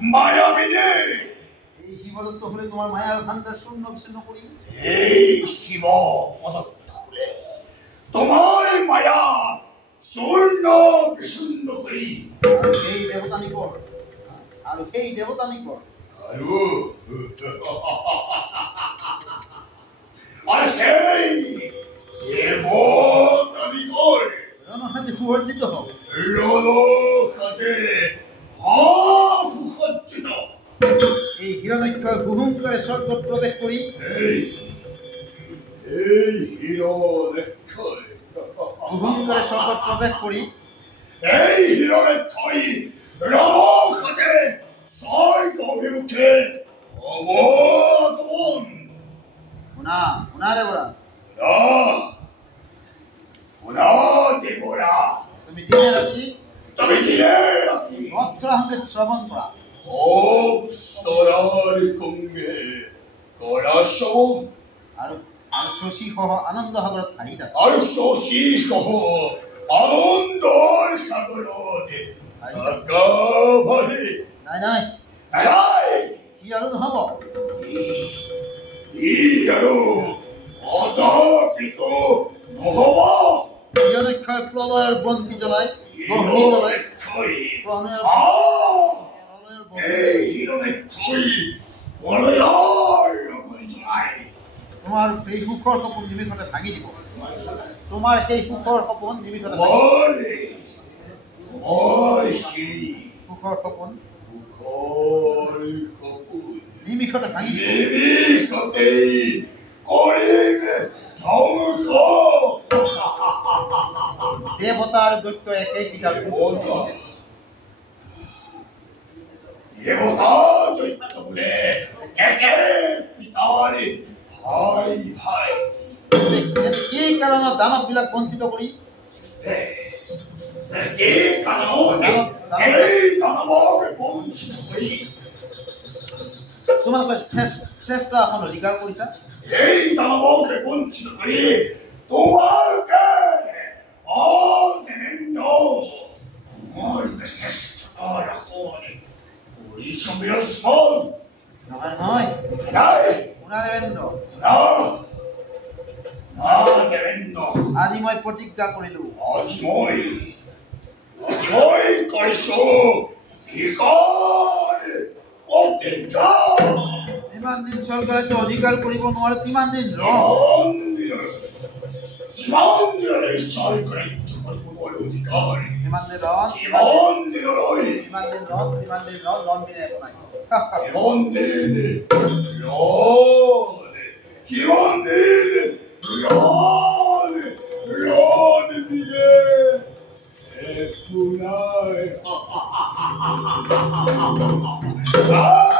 মায়াবিনী এই শিবদত্ত হলে তোমার মায়ার ভান্ডার শূন্য বিচ্ছিন্ন করি। এই শিব প্রদত্ত হলে তোমার মায়া শূন্য বিশূন্য করি। আর সেই দেবতা নিকট রণহাতে সুসজ্জিত হও। এই হিরণ্যক্ষয় হুহুম করে স্বর্গ প্রবেশ করি। হুহুম করে স্বর্গ প্রবেশ করি। এই হিরণ্যক্ষয় রণক্ষতে স্বর্গ অভিমুখে অবতরণ। উনা দেবরাজ, তুমি দিনে রাত্রি মৎসরাহকে শ্রবণ করা। আর শশী সহ আনন্দ সাগরত ভাহি থাকা। নাই কি আৰু নহব। হিৰণ্যক্ষয় প্ৰলয়েৰ বন্তি জ্বলায়, বহ্নি জ্বলায়। তোমাৰ সেই সুখৰ সপোন নিমিষতে ভাঙি দিব। তোমাৰ সেই সুখৰ সপোন নিমিষতে সুখৰ সপোন নিমিষতে ভাঙি দিব। দেবতা আৰ দৈত্য একেই পিতাৰ কি কাৰণে দানব বিলাক বঞ্চিত কৰি। তোমালোকে শ্ৰেষ্ঠ এখন অধিকাৰ কৰিছা। এই দানৱকে বঞ্চিত কৰি তোমালোকে আজি মই প্ৰতিজ্ঞা কৰিলো। যিমান দিন চৰকাৰে অধিকাৰ কৰিব নোৱাৰে তিমান দিন Ah!